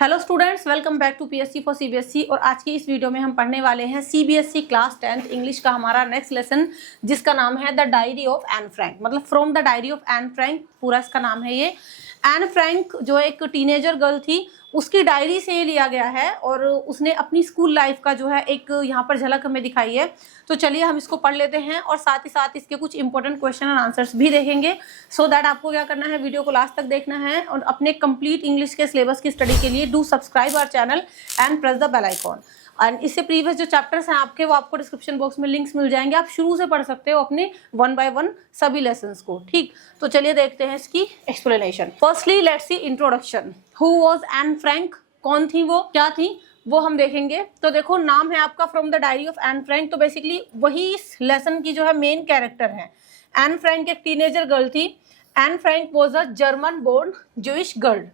Hello students, welcome back to PSC for CBSE. और आज की इस वीडियो में हम पढ़ने वाले हैं सीबीएसई क्लास 10th इंग्लिश का हमारा नेक्स्ट लेसन, जिसका नाम है the diary of Anne Frank. मतलब from the diary of Anne Frank, पूरा इसका नाम है ये। एन फ्रैंक जो एक टीनेजर गर्ल थी, उसकी डायरी से ये लिया गया है और उसने अपनी स्कूल लाइफ का जो है एक यहाँ पर झलक हमें दिखाई है। तो चलिए हम इसको पढ़ लेते हैं और साथ ही साथ इसके कुछ इंपॉर्टेंट क्वेश्चन एंड आंसर्स भी देखेंगे। सो दैट आपको क्या करना है, वीडियो को लास्ट तक देखना है और अपने कंप्लीट इंग्लिश के सिलेबस की स्टडी के लिए do subscribe our channel and press the bell icon. And इससे प्रीवियस जो चैप्टर्स हैं आपके, वो आपको डिस्क्रिप्शन बॉक्स में लिंक्स मिल जाएंगे। आप शुरू से पढ़ सकते हो अपने 1 by 1 सभी लेसन्स को। ठीक, तो चलिए देखते हैं इसकी explanation. Firstly let's see introduction. Who was Anne Frank? कौन थी वो, क्या थी वो हम देखेंगे। तो देखो, नाम है आपका from the diary of Anne Frank, तो बेसिकली वही इस लेसन की जो है मेन कैरेक्टर है। एन फ्रैंक एक टीनेजर गर्ल थी। Anne Frank was a German born Jewish girl.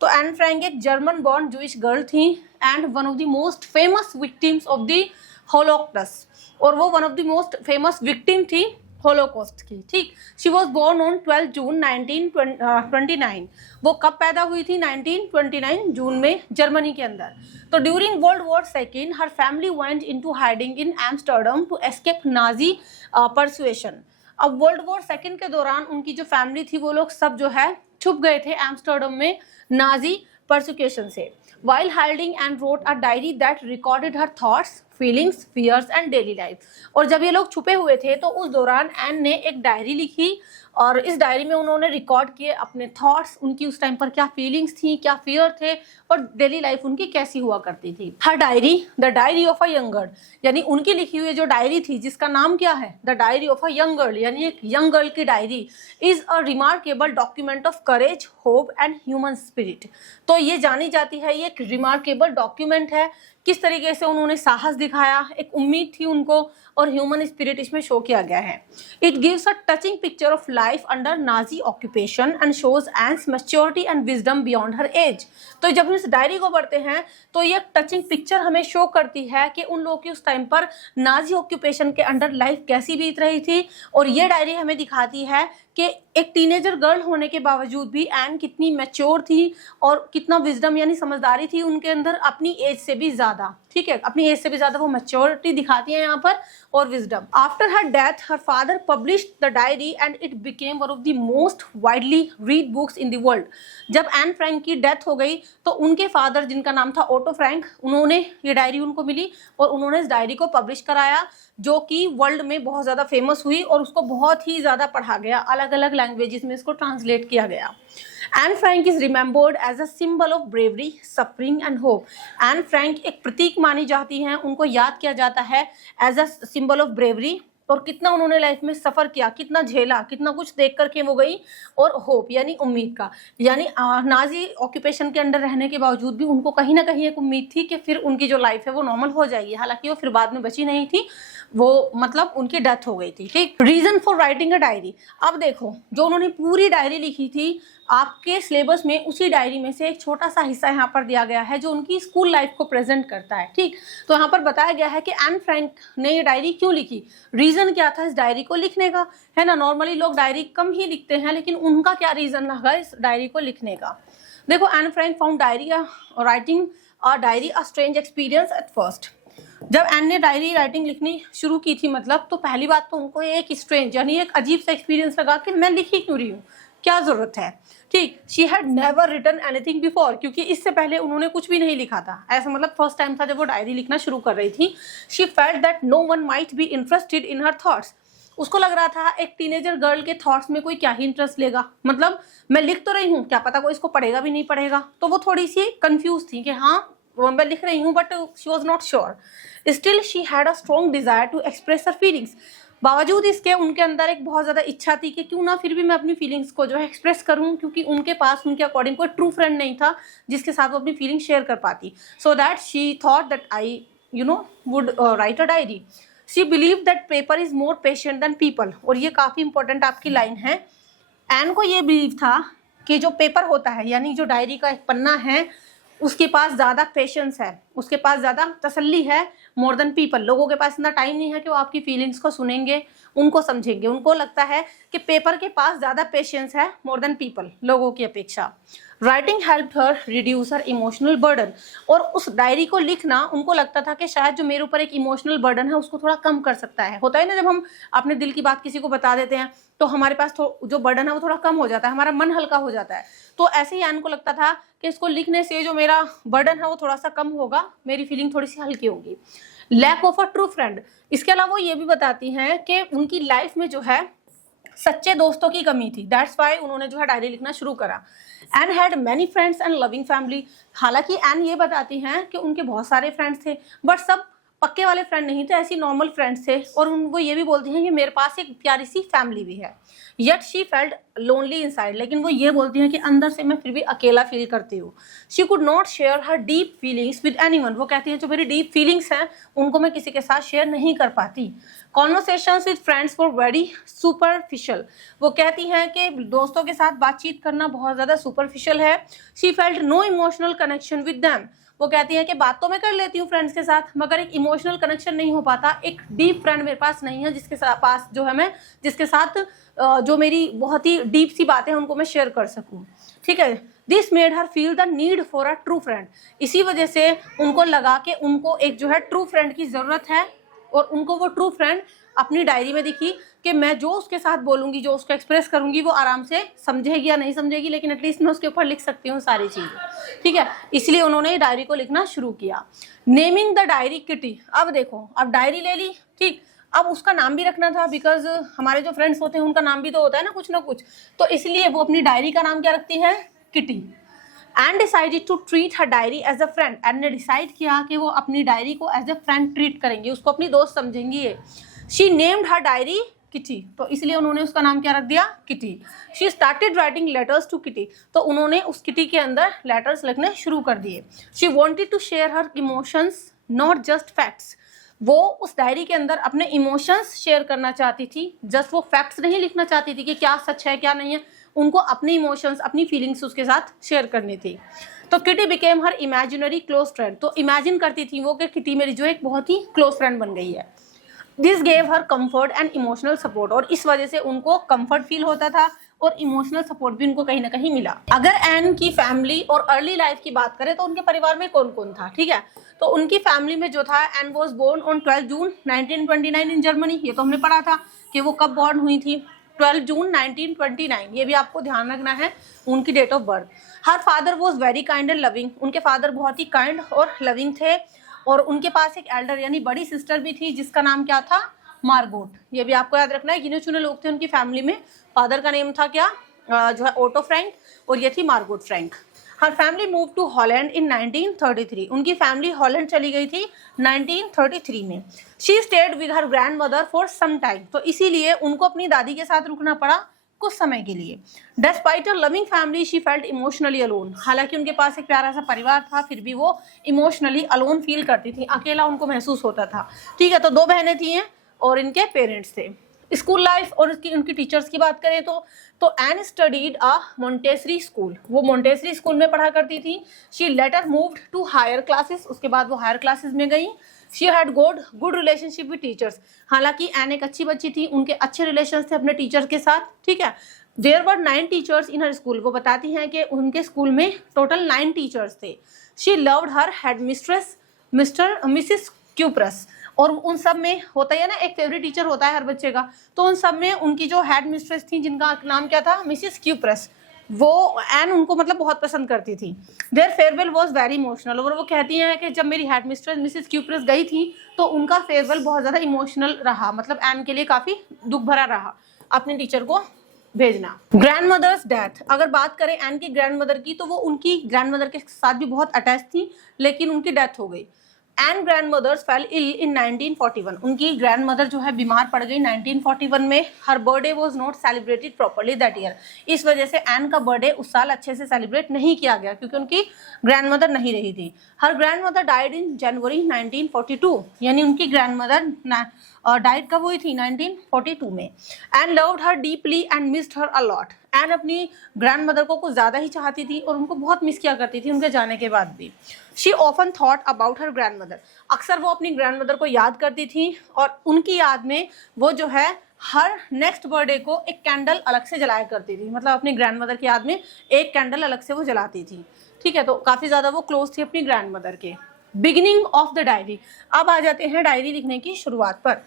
तो एन फ्रैंक एक जर्मन बॉर्न जूइश गर्ल थी and one of the most famous victims of the Holocaust. और वो one of the most famous victim थी Holocaust की। ठीक, she was born on 12 June 1929। वो कब पैदा हुई थी? 1929 जून में, जर्मनी के अंदर। तो during World War second her family went into hiding in Amsterdam to escape Nazi persuasion. अब वर्ल्ड वॉर सेकेंड के दौरान उनकी जो फैमिली थी, वो लोग सब जो है छुप गए थे एम्स्टर्डम में नाजी परसिक्यूशन से। While hiding and wrote a diary that recorded her thoughts, feelings, fears and daily life। और जब ये लोग छुपे हुए थे तो उस दौरान एन ने एक डायरी लिखी और इस डायरी में उन्होंने रिकॉर्ड किए अपने थॉट्स, उनकी उस टाइम पर क्या फीलिंग्स थी, क्या फियर थे और डेली लाइफ उनकी कैसी हुआ करती थी। Her diary the diary of a young girl, यानी उनकी लिखी हुई जो डायरी थी, जिसका नाम क्या है, the diary of a young girl, यानी एक यंग गर्ल की diary, is a remarkable document of courage, hope and human spirit. तो ये जानी जाती है, ये एक रिमार्केबल डॉक्यूमेंट है। किस तरीके से उन्होंने साहस दिखाया, एक उम्मीद थी उनको और ह्यूमन स्पिरिट इसमें शो किया गया है। It gives a touching picture of life under Nazi occupation and shows Anne's maturity and wisdom beyond her age. तो जब हम इस डायरी को पढ़ते हैं तो ये टचिंग पिक्चर हमें शो करती है कि उन लोगों की उस टाइम पर नाजी ऑक्यूपेशन के अंडर लाइफ कैसी बीत रही थी। और ये डायरी हमें दिखाती है कि एक टीनेजर गर्ल होने के बावजूद भी एन कितनी मैच्योर थी और कितना विजडम यानी समझदारी थी उनके अंदर, अपनी एज से भी ज्यादा। ठीक है, अपनी एज से भी ज्यादा वो मैच्योरिटी दिखाती है यहाँ पर और wisdom. After her death her father published the diary and it became one of the most widely read books in the world. जब एन फ्रैंक की डेथ हो गई तो उनके फादर, जिनका नाम था ओटो फ्रैंक, उन्होंने ये डायरी उनको मिली और उन्होंने इस डायरी को पब्लिश कराया, जो कि वर्ल्ड में बहुत ज़्यादा फेमस हुई और उसको बहुत ही ज़्यादा पढ़ा गया, अलग अलग लैंग्वेजेस में इसको ट्रांसलेट किया गया। Anne Frank is remembered as a symbol of bravery, suffering and hope. Anne Frank एक प्रतीक मानी जाती हैं, उनको याद किया जाता है as a symbol of bravery, और कितना उन्होंने लाइफ में सफ़र किया, कितना झेला, कितना कुछ देख करके वो गई, और होप यानी उम्मीद का, यानी नाजी ऑक्यूपेशन के अंडर रहने के बावजूद भी उनको कहीं ना कहीं एक उम्मीद थी कि फिर उनकी जो लाइफ है वो नॉर्मल हो जाएगी। हालांकि वो फिर बाद में बची नहीं थी, वो मतलब उनकी डेथ हो गई थी। ठीक, reason for writing a diary. अब देखो, जो उन्होंने पूरी डायरी लिखी थी, आपके सिलेबस में उसी डायरी में से एक छोटा सा हिस्सा यहाँ पर दिया गया है जो उनकी स्कूल लाइफ को प्रेजेंट करता है। ठीक, तो यहाँ पर बताया गया है कि एन फ्रैंक ने ये डायरी क्यों लिखी, रीजन क्या था इस डायरी को लिखने का, है ना। नॉर्मली लोग डायरी कम ही लिखते हैं, लेकिन उनका क्या रीजन लगा इस डायरी को लिखने का। देखो, Anne Frank found diary writing a diary a strange experience at first. जब एन ने डायरी राइटिंग लिखनी शुरू की थी, मतलब, तो पहली बात तो उनको एक स्ट्रेंज यानी एक अजीब सा एक्सपीरियंस लगा कि मैं लिखी क्यों रही हूँ, क्या जरूरत है। ठीक, she had never written anything before, क्योंकि इससे पहले उन्होंने कुछ भी नहीं लिखा था। ऐसा मतलब फर्स्ट टाइम था जब वो डायरी लिखना शुरू कर रही थी। She felt that no one might be interested in her thoughts. उसको लग रहा था एक टीनेजर गर्ल के थॉट्स में कोई क्या ही इंटरेस्ट लेगा, मतलब मैं लिख तो रही हूँ, क्या पता कोई इसको पढ़ेगा भी नहीं पढ़ेगा। तो वो थोड़ी सी कंफ्यूज थी कि हाँ मैं लिख रही हूँ, but she was not sure. Still she had a strong desire to express her feelings. बावजूद इसके उनके अंदर एक बहुत ज़्यादा इच्छा थी कि क्यों ना फिर भी मैं अपनी फीलिंग्स को जो है एक्सप्रेस करूं, क्योंकि उनके पास उनके अकॉर्डिंग कोई ट्रू फ्रेंड नहीं था जिसके साथ वो अपनी फीलिंग शेयर कर पाती। So that she thought that I would write a diary. She believe that paper is more patient than people. और ये काफ़ी इंपॉर्टेंट आपकी लाइन है। एन को ये बिलीव था कि जो पेपर होता है, यानी जो डायरी का एक पन्ना है, उसके पास ज़्यादा पेशेंस है, उसके पास ज़्यादा तसल्ली है मोर देन पीपल। लोगों के पास इतना टाइम नहीं है कि वो आपकी फीलिंग्स को सुनेंगे, उनको समझेंगे। उनको लगता है कि पेपर के पास ज़्यादा पेशेंस है मोर देन पीपल, लोगों की अपेक्षा। राइटिंग हेल्प्ड हर रिड्यूस हर इमोशनल बर्डन। और उस डायरी को लिखना उनको लगता था कि शायद जो मेरे ऊपर एक इमोशनल बर्डन है उसको थोड़ा कम कर सकता है। होता है ना, जब हम अपने दिल की बात किसी को बता देते हैं तो हमारे पास जो बर्डन है वो थोड़ा कम हो जाता है, हमारा मन हल्का हो जाता है। तो ऐसे ही एन को लगता था कि इसको लिखने से जो मेरा बर्डन है वो थोड़ा सा कम होगा, मेरी फीलिंग थोड़ी सी हल्की होगी। Lack of a true friend, इसके अलावा वो ये भी बताती हैं कि उनकी लाइफ में जो है सच्चे दोस्तों की कमी थी। दैट्स वाई उन्होंने जो है डायरी लिखना शुरू करा। Anne had many friends and loving family, हालांकि एन ये बताती हैं कि उनके बहुत सारे फ्रेंड्स थे बट सब पक्के वाले फ्रेंड नहीं थे, ऐसी नॉर्मल फ्रेंड्स थे। और वो ये भी बोलती हैं कि मेरे पास एक प्यारी सी फैमिली भी है। Yet she felt lonely inside, लेकिन वो ये बोलती हैं कि अंदर से मैं फिर भी अकेला फील करती हूँ। She could not share her deep feelings with anyone, वो कहती हैं जो मेरी डीप फीलिंग्स हैं उनको मैं किसी के साथ शेयर नहीं कर पाती। Conversations with friends were very superficial, वो कहती हैं कि दोस्तों के साथ बातचीत करना बहुत ज़्यादा सुपरफिशियल है। She felt no emotional connection with them, वो कहती है कि बात तो मैं कर लेती हूँ फ्रेंड्स के साथ मगर एक इमोशनल कनेक्शन नहीं हो पाता, एक डीप फ्रेंड मेरे पास नहीं है जिसके पास जो है मैं जिसके साथ जो मेरी बहुत ही डीप सी बातें हैं उनको मैं शेयर कर सकूँ। ठीक है, this made her feel the need for a true friend, इसी वजह से उनको लगा कि उनको एक जो है ट्रू फ्रेंड की ज़रूरत है। और उनको वो ट्रू फ्रेंड अपनी डायरी में दिखी कि मैं जो उसके साथ बोलूँगी, जो उसको एक्सप्रेस करूँगी वो आराम से समझेगी या नहीं समझेगी, लेकिन एटलीस्ट मैं उसके ऊपर लिख सकती हूँ सारी चीज़ें। ठीक है, इसलिए उन्होंने डायरी को लिखना शुरू किया। नेमिंग द डायरी किटी, अब देखो अब डायरी ले ली, ठीक, अब उसका नाम भी रखना था बिकॉज हमारे जो फ्रेंड्स होते हैं उनका नाम भी तो होता है ना कुछ, तो इसलिए वो अपनी डायरी का नाम क्या रखती है, Kitty. And decided to treat her diary as a friend, Anne ने डिसाइड किया कि वो अपनी डायरी को एज अ फ्रेंड ट्रीट करेंगी, उसको अपनी दोस्त समझेंगी। She named her diary Kitty, तो इसलिए उन्होंने उसका नाम क्या रख दिया, Kitty. She started writing letters to Kitty, तो उन्होंने उस किटी के अंदर लेटर्स लिखने शुरू कर दिए। She wanted to share her emotions not just facts, वो उस डायरी के अंदर अपने इमोशंस शेयर करना चाहती थी, जस्ट वो फैक्ट्स नहीं लिखना चाहती थी कि क्या सच है क्या नहीं है, उनको अपने इमोशंस अपनी फीलिंग्स उसके साथ शेयर करनी थी। तो किटी बिकेम हर इमेजिनरी क्लोज फ्रेंड, तो इमेजिन करती थी वो कि किटी मेरी जो एक बहुत ही क्लोज फ्रेंड बन गई है। This gave her comfort and emotional support, और इस वजह से उनको कम्फर्ट फील होता था और इमोशनल सपोर्ट भी उनको कहीं ना कहीं मिला। अगर एन की फैमिली और अर्ली लाइफ की बात करें तो उनके परिवार में कौन कौन था, ठीक है, तो उनकी फैमिली में जो था, Anne was born on 12 June 1929 in Germany, ये तो हमने पढ़ा था कि वो कब बॉर्न हुई थी, 12 जून 1929, ये भी आपको ध्यान रखना है उनकी date of birth. Her father was very kind and loving, उनके फादर बहुत ही काइंड और लविंग थे, और उनके पास एक एल्डर यानी बड़ी सिस्टर भी थी जिसका नाम क्या था, मार्गोट, ये भी आपको याद रखना है। गिने चुने लोग थे उनकी फैमिली में, फादर का नेम था क्या, जो है ओटो फ्रैंक, और ये थी Margot Frank. Her family move to Holland in 1933, उनकी फैमिली हॉलैंड चली गई थी 1933 में। She stayed with her grandmother for some time, तो इसीलिए उनको अपनी दादी के साथ रुकना पड़ा कुछ समय के लिए। Despite a loving family she felt emotionally alone, हालांकि उनके पास एक प्यारा सा परिवार था फिर भी वो इमोशनली अलोन फील करती थी, अकेला उनको महसूस होता था। ठीक है, तो 2 बहनें थी और इनके पेरेंट्स थे। स्कूल लाइफ और उनकी टीचर्स की बात करें तो Anne studied a Montessori school, वो मोंटेसरी स्कूल में पढ़ा करती थी। She later moved to higher classes, उसके बाद वो हायर क्लासेस में गई। She had good relationship with teachers, हालांकि एन एक अच्छी बच्ची थी, उनके अच्छे रिलेशन थे अपने टीचर के साथ। ठीक है, there were 9 teachers in her school, वो बताती हैं कि उनके स्कूल में टोटल 9 टीचर्स थे। She loved her headmistress Mrs Kuperus, और उन सब में होता है ना एक फेवरेट टीचर होता है हर बच्चे का, तो उन सब में उनकी जो हेड मिस्ट्रेस थी जिनका नाम क्या था, मिसिस क्यूप्रस, वो एन उनको मतलब बहुत पसंद करती थी। Their farewell was very emotional, और वो कहती हैं कि जब मेरी हेड मिस्ट्रेस मिसिस क्यूप्रस गई थी तो उनका फेयरवेल बहुत ज़्यादा इमोशनल रहा, मतलब एन के लिए काफ़ी दुख भरा रहा अपने टीचर को भेजना। ग्रैंड मदर्स डेथ, अगर बात करें एन की ग्रैंड मदर की तो वो उनकी ग्रैंड मदर के साथ भी बहुत अटैच थी, लेकिन उनकी डेथ हो गई। And grandmother's fell ill in 1941, उनकी ग्रैंड मदर जो है बीमार पड़ गई 1941 में। Her birthday was not celebrated properly that year, इस वजह से एन का बर्थडे उस साल अच्छे से सेलिब्रेट नहीं किया गया क्योंकि उनकी ग्रैंड मदर नहीं रही थी। हर ग्रैंड मदर डाइड इन जनवरी 1942, यानी उनकी ग्रैंड मदर डाइड कब हुई थी 1942 में। And loved her deeply and missed her a lot. Anne अपनी ग्रैंड मदर को कुछ ज़्यादा ही चाहती थी और उनको बहुत मिस किया करती थी उनके जाने के बाद भी। She often thought about her grand mother. अक्सर वो अपनी ग्रैंड मदर को याद करती थी और उनकी याद में वो जो है हर नेक्स्ट बर्थडे को एक कैंडल अलग से जलाया करती थी। मतलब अपनी ग्रैंड मदर की याद में एक कैंडल अलग से वो जलाती थी। ठीक है, तो काफ़ी ज़्यादा वो क्लोज थी अपनी ग्रैंड मदर के। Beginning of the diary. अब आ जाते हैं डायरी लिखने की शुरुआत पर।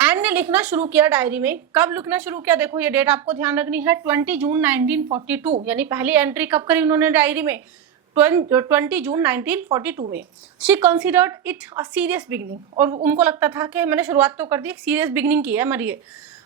एन ने लिखना शुरू किया डायरी में। कब लिखना शुरू किया, देखो ये डेट आपको ध्यान रखनी है, 20 जून 1942, यानी पहली एंट्री कब करी उन्होंने डायरी में, 20 जून 1942 में। She considered it a serious beginning, और उनको लगता था कि मैंने शुरुआत तो कर दी, एक सीरियस बिगिनिंग की है मरिए।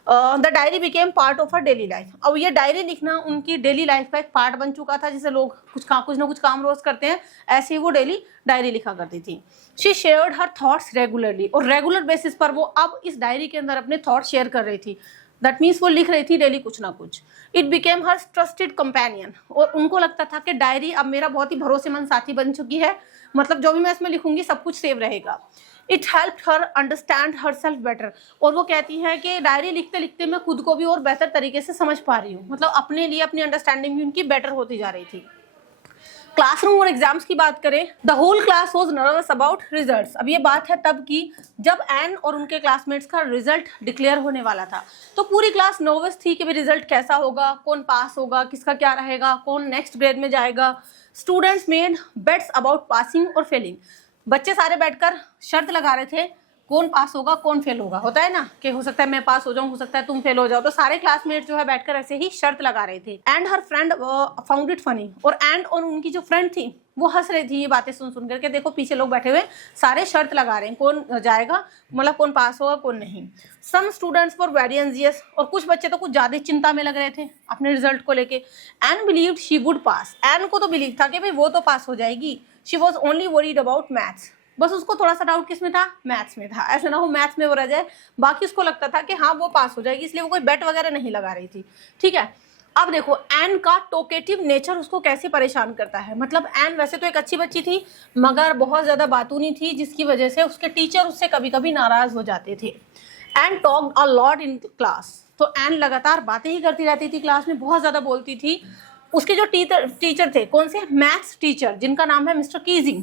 The diary became part of her daily life. अब ये डायरी लिखना उनकी डेली लाइफ का एक पार्ट बन चुका था। जैसे लोग कुछ ना कुछ काम रोज करते हैं, ऐसे ही वो डेली डायरी लिखा करती थी। She shared her thoughts regularly, और रेगुलर बेसिस पर वो अब इस डायरी के अंदर अपने थॉट्स शेयर कर रही थी। दैट मीन्स वो लिख रही थी डेली कुछ ना कुछ। It became her trusted companion, और उनको लगता था कि डायरी अब मेरा बहुत ही भरोसेमंद साथी बन चुकी है। मतलब जो भी मैं इसमें लिखूंगी सब कुछ सेव रहेगा। It help her understand her self better, और वो कहती है कि डायरी लिखते लिखते मैं खुद को भी और बेहतर तरीके से समझ पा रही हूँ। मतलब अपने लिए अपनी अंडरस्टैंडिंग भी उनकी बेटर होती जा रही थी। क्लासरूम और एग्जाम्स की बात करें, the whole class was nervous about results. अब ये बात है तब की जब एन और उनके क्लासमेट्स का रिजल्ट डिक्लेयर होने वाला था। तो पूरी क्लास नर्वस थी कि भाई रिजल्ट कैसा होगा, कौन पास होगा, किसका क्या रहेगा, कौन नेक्स्ट ग्रेड में जाएगा। Students made bets about passing और फेलिंग। बच्चे सारे बैठकर शर्त लगा रहे थे कौन पास होगा कौन फेल होगा। होता है ना कि हो सकता है मैं पास हो जाऊं, हो सकता है तुम फेल हो जाओ। तो सारे क्लासमेट जो है बैठकर ऐसे ही शर्त लगा रहे थे। And her friend found it funny, और एंड और उनकी जो फ्रेंड थी वो हंस रही थी ये बातें सुन करके। देखो पीछे लोग बैठे हुए सारे शर्त लगा रहे हैं कौन जाएगा, मतलब कौन पास होगा कौन नहीं। Some students were very anxious, और कुछ बच्चे तो कुछ ज्यादा चिंता में लग रहे थे अपने रिजल्ट को लेके। Anne believed she would pass, Anne को तो बिलीव था कि भाई वो तो पास हो जाएगी। She was only worried about maths, बस उसको थोड़ा सा डाउट किस में था, मैथ्स में था। ऐसा ना हो मैथ्स में वो रह जाए, बाकी उसको लगता था कि हाँ वो पास हो जाएगी, इसलिए वो कोई बेट वगैरह नहीं लगा रही थी। ठीक है, अब देखो एन का टॉकेटिव नेचर उसको कैसे परेशान करता है। मतलब एन वैसे तो एक अच्छी बच्ची थी मगर बहुत ज्यादा बातूनी थी, जिसकी वजह से उसके टीचर उससे कभी कभी नाराज हो जाते थे। Anne talked a lot in class, तो एन लगातार बातें ही करती रहती थी, क्लास में बहुत ज्यादा बोलती थी। उसके जो टीचर थे, कौन से, मैथ्स टीचर जिनका नाम है मिस्टर कीजिंग,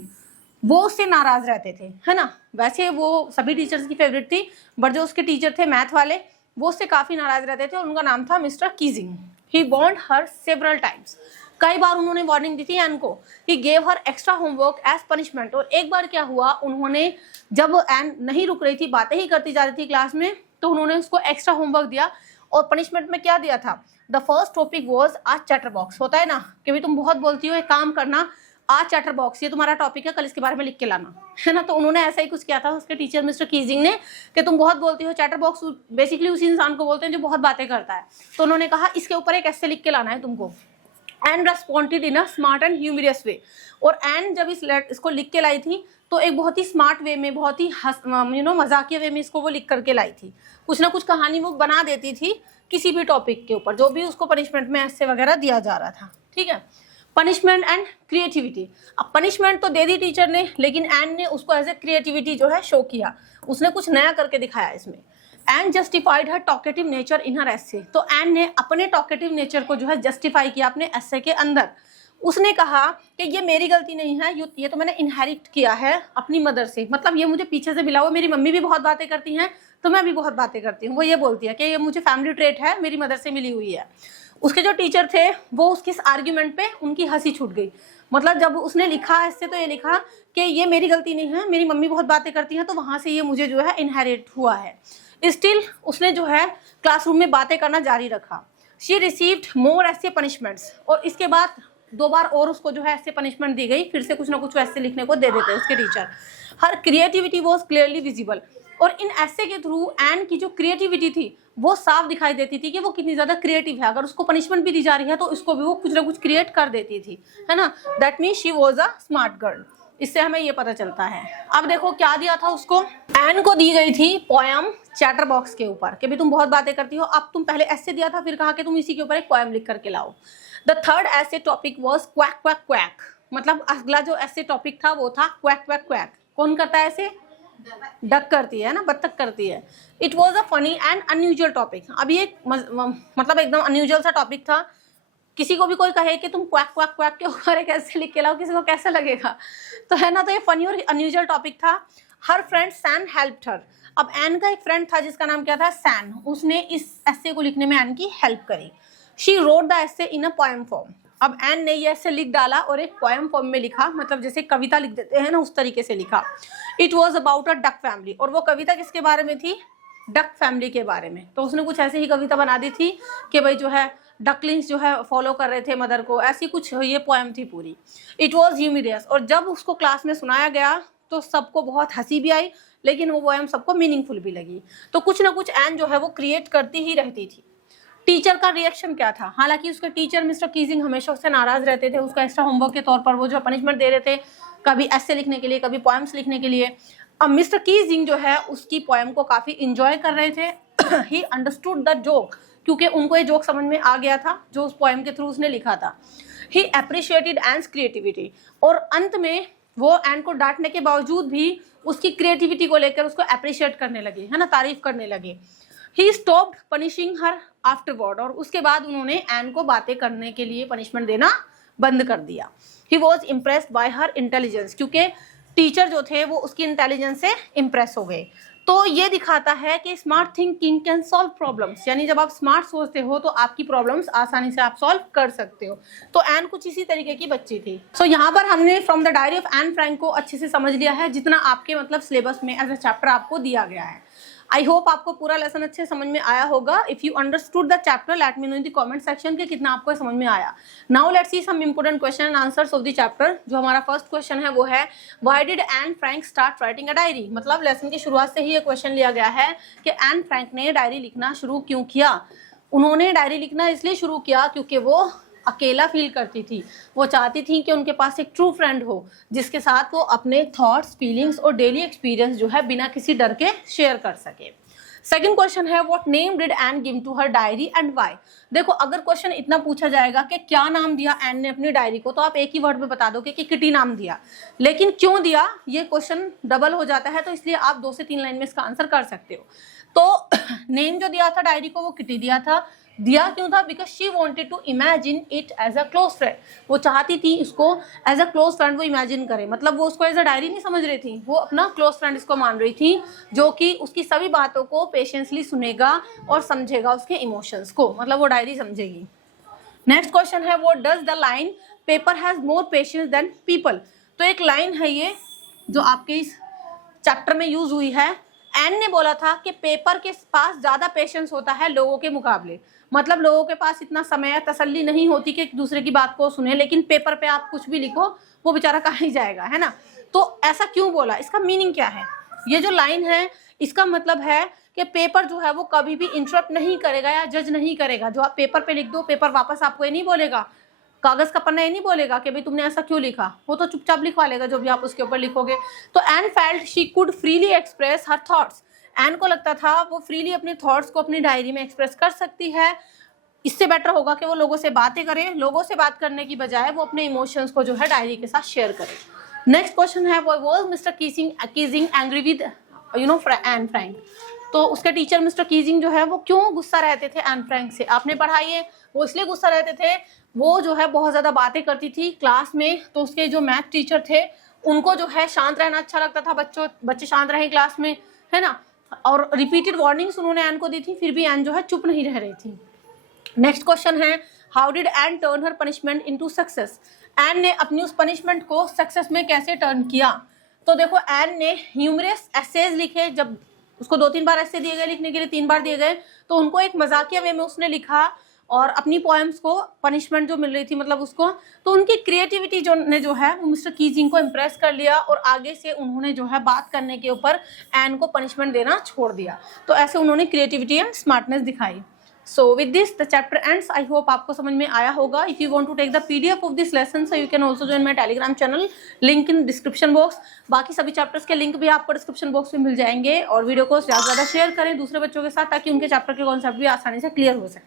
वो उससे नाराज रहते थे, है ना। वैसे वो सभी टीचर्स की फेवरेट थी, बट जो उसके टीचर थे मैथ वाले वो उससे काफी नाराज रहते थे, और उनका नाम था Mr Keesing. He warned her several times, कई बार उन्होंने वार्निंग दी थी एन को। He gave her extra homework as punishment, और एक बार क्या हुआ, उन्होंने जब एन नहीं रुक रही थी, बातें ही करती जा रही थी क्लास में, तो उन्होंने उसको एक्स्ट्रा होमवर्क दिया। और पनिशमेंट में क्या दिया था, द फर्स्ट टॉपिक वॉज आज चैटर बॉक्स। होता है ना कि भाई तुम बहुत बोलती हो, एक काम करना, आज चैटर बॉक्स ये तुम्हारा टॉपिक है, कल इसके बारे में लिख के लाना, है ना। तो उन्होंने ऐसा ही कुछ किया था उसके टीचर मिस्टर कीजिंग ने कि तुम बहुत बोलती हो। चैटर बॉक्स बेसिकली उसी इंसान को बोलते हैं जो बहुत बातें करता है। तो उन्होंने कहा इसके ऊपर एक ऐसे लिख के लाना है तुमको। And responded in a smart and humorous way, और एन जब इसको लिख के लाई थी तो एक बहुत ही स्मार्ट वे में, बहुत ही मजाकिया वे में इसको वो लिख करके लाई थी। कुछ ना कुछ कहानी वो बना देती थी किसी भी टॉपिक के ऊपर, जो भी उसको पनिशमेंट में ऐसे वगैरह दिया जा रहा था। ठीक है, पनिशमेंट एंड क्रिएटिविटी। अब पनिशमेंट तो दे दी टीचर ने, लेकिन एन ने उसको एज ए क्रिएटिविटी जो है शो किया, उसने कुछ नया करके दिखाया इसमें। Anne justified her talkative nature in her essay, तो एन ने अपने टॉकेटिव नेचर को जो है जस्टिफाई किया अपने एसे के अंदर। उसने कहा कि ये मेरी गलती नहीं है, ये तो मैंने इनहेरिट किया है अपनी मदर से। मतलब ये मुझे पीछे से मिला हुआ, मेरी मम्मी भी बहुत बातें करती हैं तो मैं भी बहुत बातें करती हूँ। वो ये बोलती है कि ये मुझे फैमिली ट्रेट है, मेरी मदर से मिली हुई है। उसके जो टीचर थे वो उसके इस आर्ग्यूमेंट पे उनकी हंसी छूट गई। मतलब जब उसने लिखा इससे, तो ये लिखा कि ये मेरी गलती नहीं है, मेरी मम्मी बहुत बातें करती हैं, तो वहां से ये मुझे जो है इनहेरिट हुआ है। स्टिल उसने जो है क्लासरूम में बातें करना जारी रखा। शी रिसीव्ड मोर ऐसे पनिशमेंट्स, और इसके बाद 2 बार और उसको जो है ऐसे पनिशमेंट दी गई, फिर से कुछ ना कुछ ऐसे लिखने को दे देते उसके teacher. Her creativity was clearly visible, और इन ऐसे के थ्रू एन की जो क्रिएटिविटी थी वो साफ दिखाई देती थी कि वो कितनी ज्यादा क्रिएटिव है। अगर उसको पनिशमेंट भी दी जा रही है तो इसको भी वो कुछ ना कुछ क्रिएट कर देती थी, है ना। That means she was a smart girl, इससे हमें ये पता चलता है। अब देखो क्या दिया था उसको, एन को दी गई थी पोएम चैटर बॉक्स के ऊपर कि भाई तुम बहुत बातें करती हो। अब तुम पहले ऐसे दिया था, फिर कहा कि तुम इसी के ऊपर एक पोएम लिख करके लाओ। द थर्ड ऐसे topic was quack quack quack, मतलब अगला जो ऐसे टॉपिक था वो था क्वैक क्वैक क्वैक। कौन करता है ऐसे, डक करती है ना, बत्तख करती है। It was a funny and unusual topic. अब ये मतलब एकदम अनयूजुअल सा टॉपिक था। किसी को भी कोई कहे कि तुम क्वैक क्वैक क्वैक के ऊपर कैसे लिख के लाओ, किसी को कैसे लगेगा, तो है ना। तो ये फनी और अनयूजुअल टॉपिक था। Her friend Sanne helped her. अब एन का एक फ्रेंड था जिसका नाम क्या था, सैन। उसने इस एस्से को लिखने में एन की हेल्प करी। She wrote the essay in a poem form. अब एन ने ये ऐसे लिख डाला और एक पोएम फॉर्म में लिखा, मतलब जैसे कविता लिख देते हैं ना, उस तरीके से लिखा। It was about a duck family. और वो कविता किसके बारे में थी, डक फैमिली के बारे में। तो उसने कुछ ऐसे ही कविता बना दी थी कि भाई जो है डकलिंग्स जो है फॉलो कर रहे थे मदर को, ऐसी कुछ ये पोएम थी पूरी। It was humorous. और जब उसको क्लास में सुनाया गया तो सबको बहुत हंसी भी आई, लेकिन वो पोएम सबको मीनिंगफुल भी लगी। तो कुछ ना कुछ एन जो है वो क्रिएट करती ही रहती थी। टीचर का रिएक्शन क्या था, हालांकि उसके टीचर मिस्टर कीजिंग हमेशा उससे नाराज रहते थे। उसका एक्स्ट्रा होमवर्क के तौर पर वो जो पनिशमेंट दे रहे थे, कभी ऐसे लिखने के लिए, कभी पोएम्स लिखने के लिए। अब मिस्टर कीजिंग जो है उसकी पोएम को काफी इंजॉय कर रहे थे। ही अंडरस्टूड द जोक, क्योंकि उनको ये जोक समझ में आ गया था जो उस पोएम के थ्रू उसने लिखा था। ही अप्रिशिएटेड एंड्स क्रिएटिविटी। और अंत में वो एन को डांटने के बावजूद भी उसकी क्रिएटिविटी को लेकर उसको अप्रिशिएट करने लगे, है ना, तारीफ करने लगे। He stopped punishing her afterward. और उसके बाद उन्होंने एन को बातें करने के लिए पनिशमेंट देना बंद कर दिया। He was impressed by her intelligence, क्योंकि टीचर जो थे वो उसकी इंटेलिजेंस से इम्प्रेस हो गए। तो ये दिखाता है कि smart thinking can solve problems, यानी जब आप स्मार्ट सोचते हो तो आपकी प्रॉब्लम्स आसानी से आप सॉल्व कर सकते हो। तो एन कुछ इसी तरीके की बच्ची थी। सो यहाँ पर हमने from the diary of Anne Frank को अच्छे से समझ लिया है, जितना आपके मतलब सिलेबस में एज अ चैप्टर आपको दिया गया है। आई होप आपको पूरा लेसन अच्छे समझ में आया होगा। If you understood the chapter, let me know in the comment section के कितना आपको समझ में आया। Now let's see some important question and answers of the chapter. जो हमारा फर्स्ट क्वेश्चन है वो है, why did Anne Frank start writing a diary. मतलब लेसन की शुरुआत से ही ये क्वेश्चन लिया गया है कि एन फ्रैंक ने डायरी लिखना शुरू क्यों किया। उन्होंने डायरी लिखना इसलिए शुरू किया क्योंकि वो अकेला फील करती थी। वो चाहती थी कि उनके पास एक ट्रू फ्रेंड हो जिसके साथ वो अपने थॉट्स, फीलिंग्स और डेली एक्सपीरियंस जो है बिना किसी डर के शेयर कर सके। सेकंड क्वेश्चन है, what name did Anne give to her diary and why. देखो अगर क्वेश्चन इतना पूछा जाएगा कि क्या नाम दिया एन ने अपनी डायरी को, तो आप एक ही वर्ड में बता दोगे कि किटी नाम दिया। लेकिन क्यों दिया, ये क्वेश्चन डबल हो जाता है, तो इसलिए आप 2 से 3 लाइन में इसका आंसर कर सकते हो। तो नेम जो दिया था डायरी को वो किटी दिया था। दिया क्यों था, because she wanted to imagine it as a close friend. वो चाहती थी इसको एज अ क्लोज फ्रेंड वो इमेजिन करे। मतलब वो उसको एज अ डायरी नहीं समझ रही थी, वो अपना क्लोज फ्रेंड इसको मान रही थी, जो कि उसकी सभी बातों को पेशेंसली सुनेगा और समझेगा उसके इमोशंस को, मतलब वो डायरी समझेगी। नेक्स्ट क्वेश्चन है, what does the line paper has more patience than people. तो एक लाइन है ये जो आपके इस चैप्टर में यूज हुई है। एन ने बोला था कि पेपर के पास ज्यादा पेशेंस होता है लोगों के मुकाबले। मतलब लोगों के पास इतना समय, तसल्ली नहीं होती कि एक दूसरे की बात को सुने, लेकिन पेपर पे आप कुछ भी लिखो वो बेचारा कहाँ ही जाएगा, है ना। तो ऐसा क्यों बोला, इसका मीनिंग क्या है। ये जो लाइन है इसका मतलब है कि पेपर जो है वो कभी भी इंटरप्ट नहीं करेगा या जज नहीं करेगा। जो आप पेपर पे लिख दो, पेपर वापस आपको ये नहीं बोलेगा, कागज का पन्ना ये नहीं बोलेगा कि भाई तुमने ऐसा क्यों लिखा, वो तो चुपचाप लिखवा लेगा जो भी आप उसके ऊपर लिखोगे। तो Anne felt she could freely express her thoughts. Anne को लगता था वो फ्रीली अपने थॉट्स को अपनी डायरी में एक्सप्रेस कर सकती है। इससे बेटर होगा कि वो लोगों से बातें करे, लोगों से बात करने की बजाय वो अपने इमोशंस को जो है डायरी के साथ शेयर करे। नेक्स्ट क्वेश्चन है, was mister Keesing angry with N Frank. तो उसके टीचर मिस्टर कीजिंग जो है वो क्यों गुस्सा रहते थे एन फ्रैंक से। आपने पढ़ाई है, वो इसलिए गुस्सा रहते थे, वो जो है बहुत ज्यादा बातें करती थी क्लास में। तो उसके जो मैथ टीचर थे उनको जो है शांत रहना अच्छा लगता था, बच्चे शांत रहे क्लास में, है ना। और रिपीटेड वार्निंग्स उन्होंने एन को दी थी, फिर भी एन जो है चुप नहीं रह रही थी। नेक्स्ट क्वेश्चन है, how did Anne turn her punishment into success. Anne ने अपनी उस पनिशमेंट को सक्सेस में कैसे टर्न किया। तो देखो एन ने ह्यूमरस एसेज लिखे। जब उसको 2-3 बार ऐसे दिए गए लिखने के लिए, 3 बार दिए गए, तो उनको एक मजाकिया वे में उसने लिखा और अपनी पोएम्स को पनिशमेंट जो मिल रही थी मतलब उसको, तो उनकी क्रिएटिविटी जो है वो मिस्टर कीजिंग को इम्प्रेस कर लिया और आगे से उन्होंने जो है बात करने के ऊपर एन को पनिशमेंट देना छोड़ दिया। तो ऐसे उन्होंने क्रिएटिविटी एंड स्मार्टनेस दिखाई। So with this the chapter ends. I hope आपको समझ में आया होगा. If you want to take the PDF of this lesson, so you can also join my Telegram channel. Link in description box. बाकी सभी chapters के link भी आपको डिस्क्रिप्शन बॉक्स में मिल जाएंगे. और वीडियो को ज़्यादा से ज़्यादा शेयर करें दूसरे बच्चों के साथ, ताकि उनके चैप्टर के कॉन्सेप्ट भी आसानी से क्लियर हो सकें.